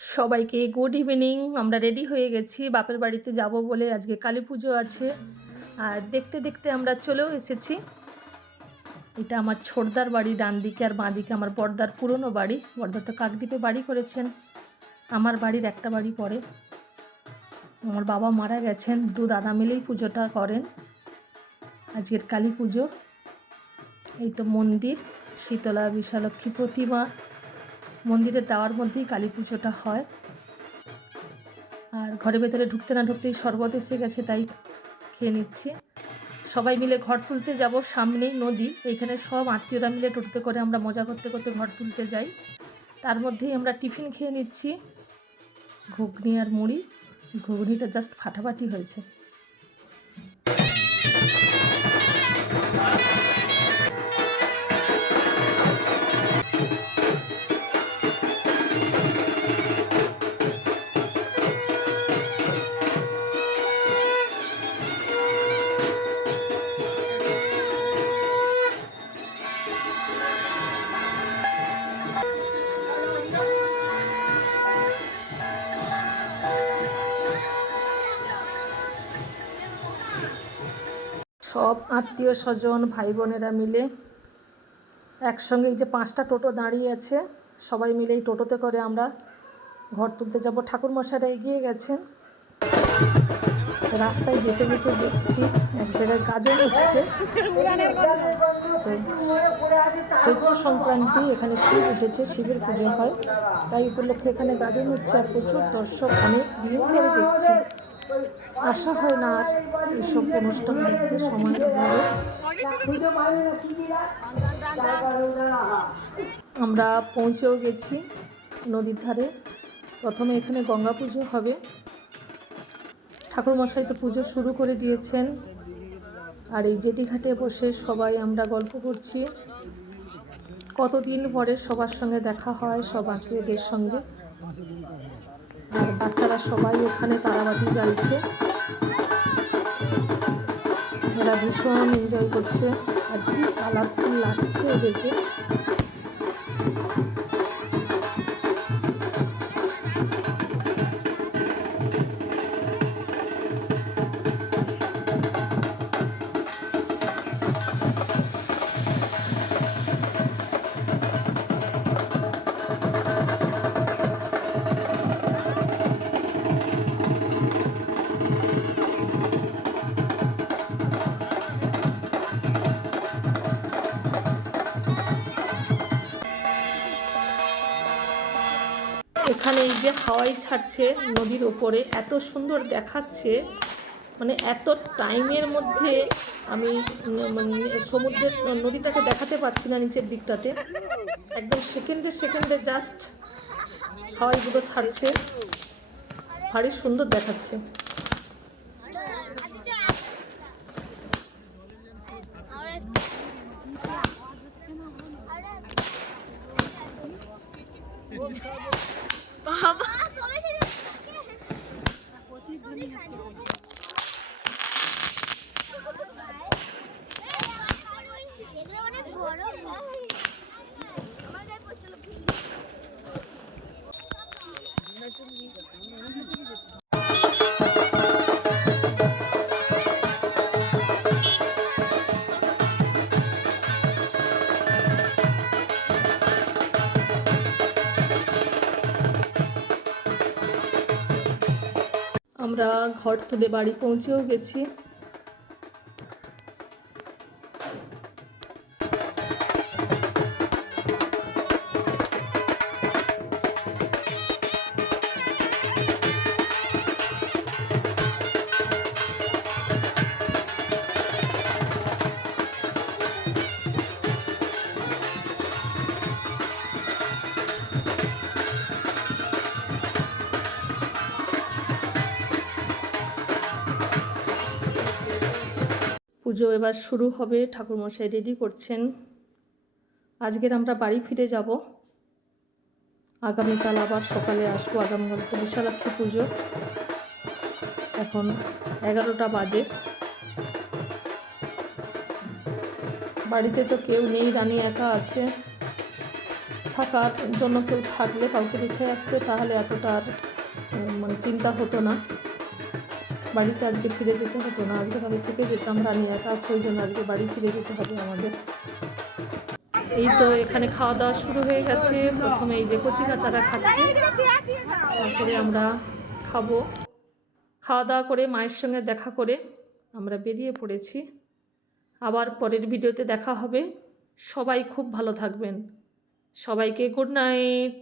সবাইকে good evening. আমরা ready হয়ে গেছি, বাপের বাড়িতে যাব বলে। আজকে কালী পুজো আছে, আর দেখতে দেখতে আমরা চলেও এসেছি। এটা আমার ছোটদার বাড়ি ডান দিকে, আর বাঁ দিকে আমার বড়দার পুরনো বাড়ি। বড়দা তো কাকদ্বীপে বাড়ি করেছেন, আমার বাড়ির একটা বাড়ি পরে। আমার বাবা মারা গেছেন, দু দাদা মিলেই পুজোটা করেন। আজকের কালী পুজো। এই তো মন্দির, শীতলা বিশালক্ষী প্রতিমা, মন্দিরের দেওয়ার মধ্যেই কালী পুজোটা হয়। আর ঘরের ভেতরে ঢুকতে না ঢুকতেই শরবত এসে গেছে, তাই খেয়ে নিচ্ছি। সবাই মিলে ঘর তুলতে যাব, সামনেই নদী। এইখানে সব আত্মীয়রা মিলে টোটোতে করে আমরা মজা করতে করতে ঘর তুলতে যাই। তার মধ্যেই আমরা টিফিন খেয়ে নিচ্ছি, ঘুগনি আর মুড়ি। ঘুগনিটা জাস্ট ফাটাফাটি হয়েছে। সব আত্মীয় স্বজন ভাই বোনেরা মিলে একসঙ্গে, এই যে 5টা টোটো দাঁড়িয়ে আছে, সবাই মিলে এই টোটোতে করে আমরা ঘর তুলতে যাব। ঠাকুরমশাইরা এগিয়ে গেছেন। রাস্তায় যেতে যেতে দেখছি এক জায়গায় গাজন হচ্ছে। তো চৈত্র সংক্রান্তি, এখানে শিব উঠেছে, শিবের পুজো হয়, তাই উপলক্ষে এখানে গাজন হচ্ছে। আর প্রচুর দর্শক, অনেক দিন ধরে দেখছি। আশা হয় না আর এইসব অনুষ্ঠান দেখতে, সময় অভাবে। আমরা পৌঁছেও গেছি নদীর ধারে। প্রথমে এখানে গঙ্গা পুজো হবে। ঠাকুরমশাই তো পুজো শুরু করে দিয়েছেন। আর এই জেটিঘাটে বসে সবাই আমরা গল্প করছি। কতদিন পরে সবার সঙ্গে দেখা হয়, সব আত্মীয়দের সঙ্গে। আর বাচ্চারা সবাই ওখানে তারাবাতি জ্বালছে, এরা ভীষণ এনজয় করছে। আর কি কালারফুল লাগছে এদেরকে। এখানে এই যে হাওয়াই ছাড়ছে নদীর ওপরে, এত সুন্দর দেখাচ্ছে। মানে এত টাইমের মধ্যে আমি সমুদ্রের নদীটাকে দেখাতে পাচ্ছি না নিচের দিকটাতে। একদম সেকেন্ডে সেকেন্ডে জাস্ট হাওয়াইগুলো ছাড়ছে, ভারী সুন্দর দেখাচ্ছে। বাবা আমরা ঘর তুলে বাড়ি পৌঁছেও গেছি। পুজো এবার শুরু হবে, ঠাকুরমশাই রেডি করছেন। আজকের আমরা বাড়ি ফিরে যাব, আগামীকাল আবার সকালে আসবো। আগামীকাল তো বিশালাক্ষী পুজো। এখন 11টা বাজে। বাড়িতে তো কেউ নেই, রানী একা আছে। থাকার জন্য কেউ থাকলে, কাউকে রেখে আসতে, তাহলে এতটা আর মানে চিন্তা হতো না, বাড়িতে আজকে ফিরে যেতে হতো না। আজকে বাড়ি থেকে যেতাম, রানী একা আছে ওই জন্য আজকে বাড়ি ফিরে যেতে হবে আমাদের। এই তো এখানে খাওয়া দাওয়া শুরু হয়ে গেছে। প্রথমে এই যে কচি কাচারা খাচ্ছে, তারপরে আমরা খাবো। খাওয়া দাওয়া করে মায়ের সঙ্গে দেখা করে আমরা বেরিয়ে পড়েছি। আবার পরের ভিডিওতে দেখা হবে। সবাই খুব ভালো থাকবেন। সবাইকে গুড নাইট।